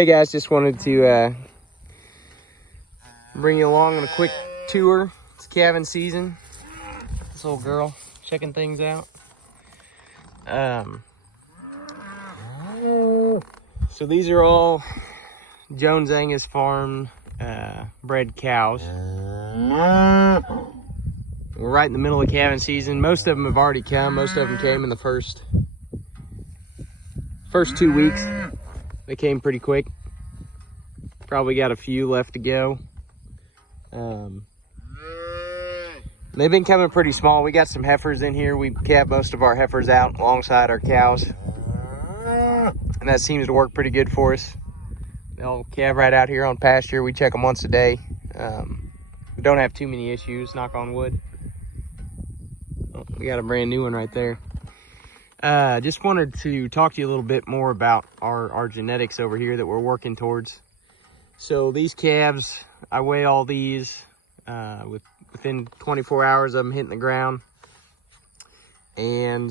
Hey guys, just wanted to bring you along on a quick tour. It's calving season. This little girl checking things out. So these are all Jones Angus farm bred cows. We're right in the middle of calving season. Most of them have already come. Most of them came in the first 2 weeks. They came pretty quick. Probably got a few left to go. They've been coming pretty small. We got some heifers in here. We calve most of our heifers out alongside our cows, and that seems to work pretty good for us. They'll calve right out here on pasture. We check them once a day. We don't have too many issues, knock on wood. Oh, we got a brand new one right there. Just wanted to talk to you a little bit more about our genetics over here that we're working towards. So these calves, I weigh all these within 24 hours of them hitting the ground. And,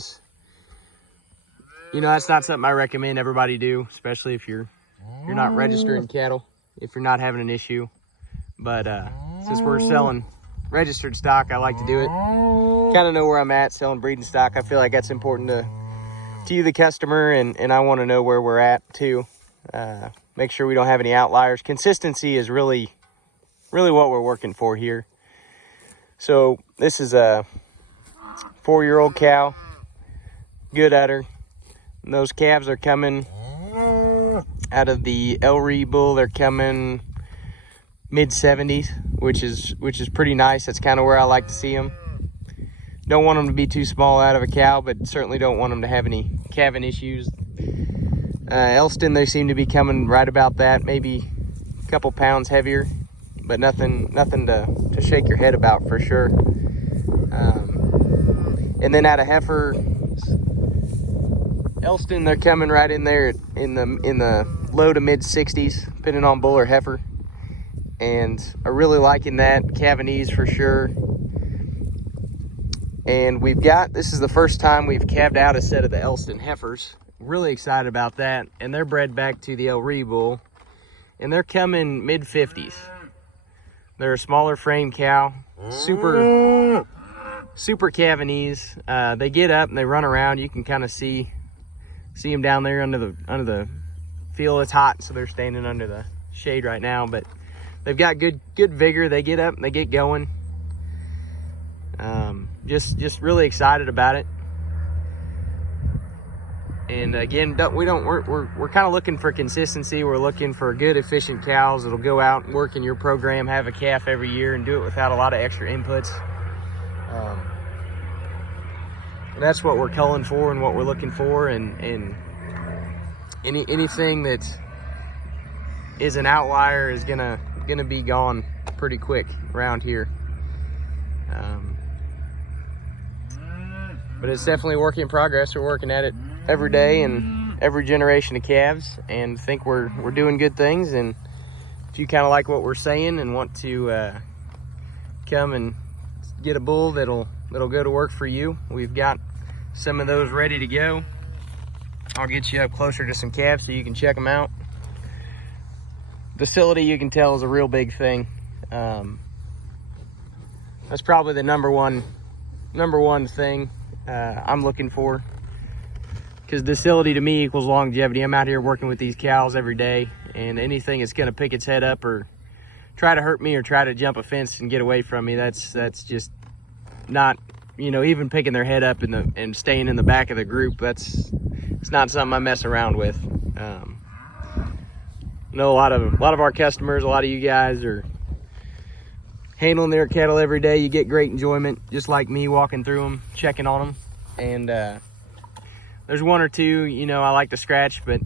you know, that's not something I recommend everybody do, especially if you're not registering cattle, if you're not having an issue. But since we're selling registered stock, I like to do it. Kind of know where I'm at selling breeding stock. I feel like that's important to you, the customer, and I want to know where we're at too. Make sure we don't have any outliers. Consistency is really what we're working for here. So this is a 4-year-old cow, good udder. And those calves are coming out of the Elry bull. They're coming mid-70s, which is pretty nice. That's kind of where I like to see them. Don't want them to be too small out of a cow, but certainly don't want them to have any calving issues. Elston, they seem to be coming right about that, maybe a couple pounds heavier, but nothing to shake your head about for sure. And then out of heifer, Elston, they're coming right in there in the low to mid 60s, depending on bull or heifer. And I'm really liking that. Calving ease for sure. And this is the first time we've calved out a set of the Elston heifers. Really excited about that. And they're bred back to the Elry bull. And they're coming mid 50s. They're a smaller frame cow. Super calving ease. They get up and they run around. You can kind of see them down there under the field. It's hot, so they're standing under the shade right now. But they've got good vigor. They get up and they get going. Just really excited about it. And again, we're kind of looking for consistency. We're looking for good, efficient cows that'll go out and work in your program, have a calf every year, and do it without a lot of extra inputs. And that's what we're culling for and what we're looking for. And anything that is an outlier is gonna be gone pretty quick around here. But it's definitely a work in progress. We're working at it every day and every generation of calves, and think we're doing good things. And if you kind of like what we're saying and want to come and get a bull that'll go to work for you, we've got some of those ready to go. I'll get you up closer to some calves so you can check them out. Facility, you can tell, is a real big thing. That's probably the number one thing I'm looking for, because docility to me equals longevity. I'm out here working with these cows every day, and anything that's going to pick its head up or try to hurt me or try to jump a fence and get away from me, that's just not, even picking their head up and staying in the back of the group, it's not something I mess around with. I know a lot of our customers, a lot of you guys are handling their cattle every day. You get great enjoyment, just like me, walking through them, checking on them. And there's one or two, I like to scratch, but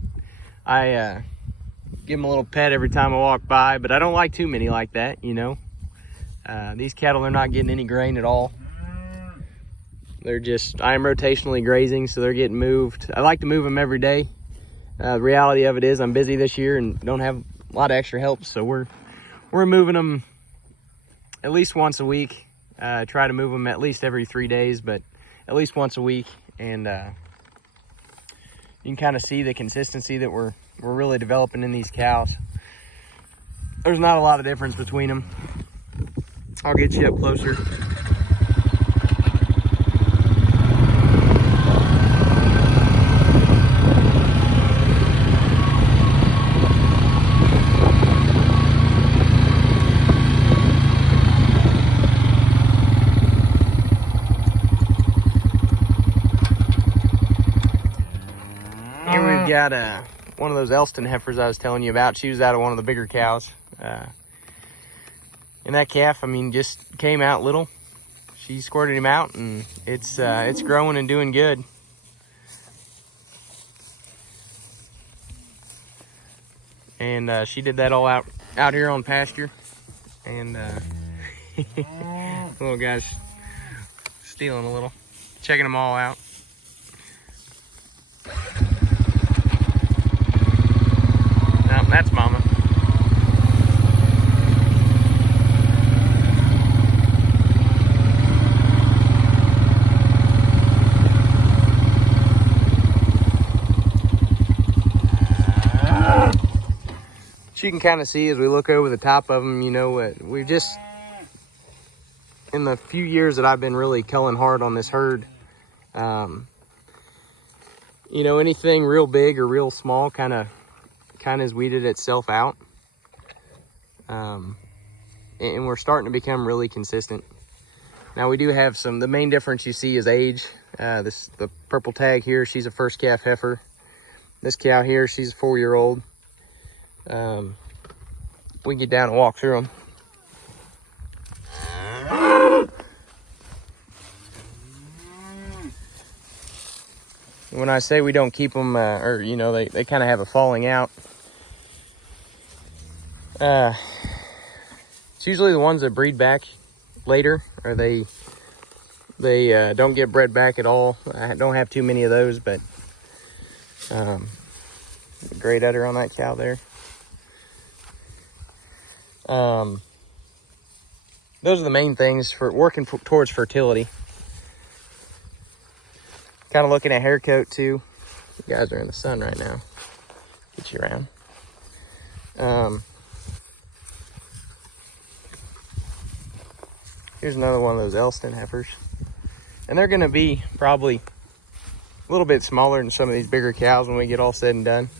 I give them a little pet every time I walk by. But I don't like too many like that, These cattle are not getting any grain at all. I am rotationally grazing, so they're getting moved. I like to move them every day. The reality of it is I'm busy this year and don't have a lot of extra help, so we're moving them at least once a week. Try to move them at least every 3 days, but at least once a week. And you can kind of see the consistency that we're we're really developing in these cows. There's not a lot of difference between them. I'll get you up closer. Here we've got one of those Elston heifers I was telling you about. She was out of one of the bigger cows. And that calf, I mean, just came out little. She squirted him out, and it's growing and doing good. And she did that all out here on pasture. And little guy's stealing a little, checking them all out. No, that's mama. You can kind of see as we look over the top of them, you know, we've just, in the few years that I've been really culling hard on this herd, you know, anything real big or real small kind of has weeded itself out. And we're starting to become really consistent. Now we do have the main difference you see is age. The purple tag here, she's a first calf heifer. This cow here, she's a 4-year-old. We can get down and walk through them. When I say we don't keep them, or you know, they kind of have a falling out. It's usually the ones that breed back later, or they don't get bred back at all. I don't have too many of those, but great udder on that cow there. Those are the main things for working towards fertility. Kind of looking at hair coat too. You guys are in the sun right now. Get you around. Here's another one of those Elston heifers. And they're gonna be probably a little bit smaller than some of these bigger cows when we get all said and done.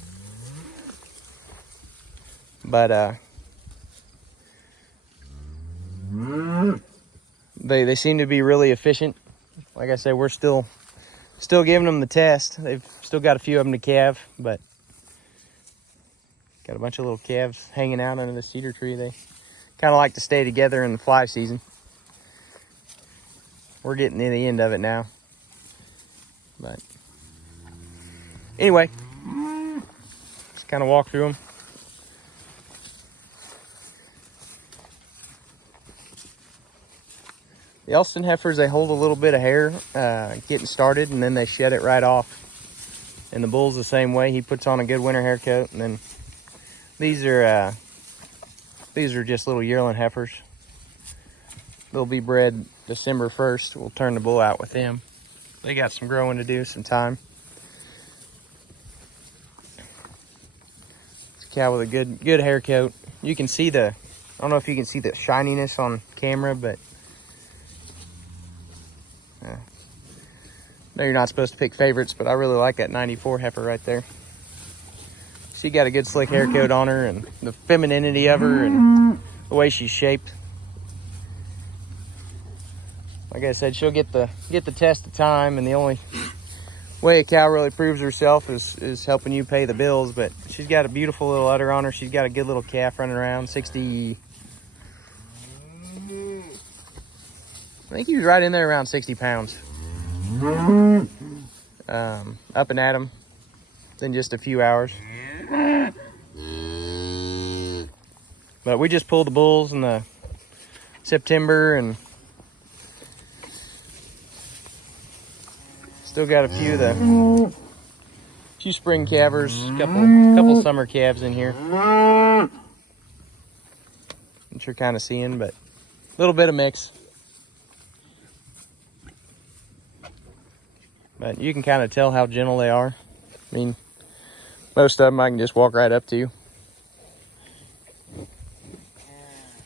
But they seem to be really efficient. Like I said, we're still giving them the test. They've still got a few of them to calve, but got a bunch of little calves hanging out under the cedar tree. They kind of like to stay together in the fly season. We're getting to the end of it now. But anyway, just kind of walk through them. The Elston heifers, they hold a little bit of hair getting started, and then they shed it right off. And the bull's the same way. He puts on a good winter hair coat, and then these are just little yearling heifers. They'll be bred December 1st. We'll turn the bull out with them. They got some growing to do, some time. It's a cow with a good hair coat. You can see I don't know if you can see the shininess on camera, but no, you're not supposed to pick favorites, but I really like that 94 heifer right there. She got a good slick hair coat on her, and the femininity of her and the way she's shaped. Like I said, she'll get the test of time, and the only way a cow really proves herself is helping you pay the bills. But she's got a beautiful little udder on her. She's got a good little calf running around, 60. I think he was right in there around 60 pounds. Up and at him in just a few hours. But we just pulled the bulls in the September, and still got a few spring calvers, couple summer calves in here. That you're kind of seeing, but a little bit of mix. But you can kind of tell how gentle they are. I mean, Most of them I can just walk right up to.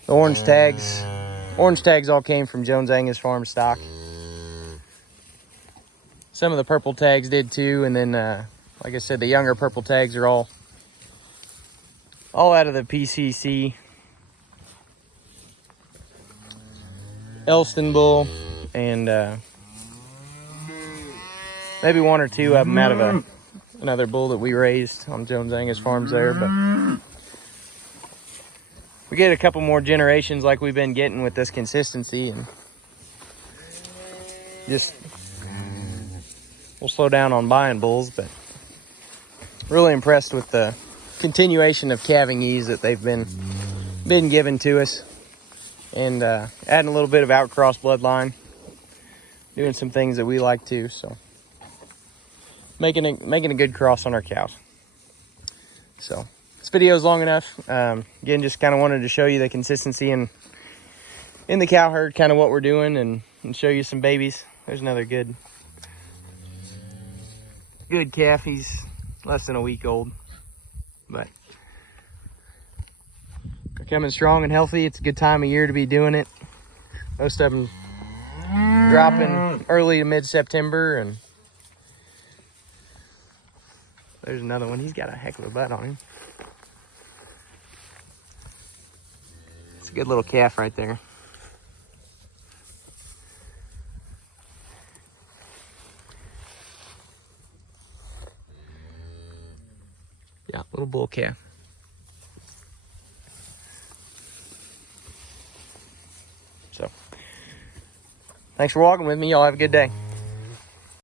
The orange tags all came from Jones Angus farm stock. Some of the purple tags did too, and then like I said, the younger purple tags are all out of the PCC. Elston bull, and maybe one or two of them out of another bull that we raised on Jones Angus farms there, but we get a couple more generations like we've been getting with this consistency, and just we'll slow down on buying bulls, but really impressed with the continuation of calving ease that they've been given to us, and adding a little bit of outcross bloodline, doing some things that we like too, so making a good cross on our cows. So this video is long enough. Again, just kind of wanted to show you the consistency in the cow herd, kind of what we're doing, and show you some babies. There's another good calf. He's less than a week old, but they're coming strong and healthy. It's a good time of year to be doing it. Most of them dropping early to mid-September, and there's another one. He's got a heck of a butt on him. It's a good little calf right there. Yeah, little bull calf. So, thanks for walking with me. Y'all have a good day.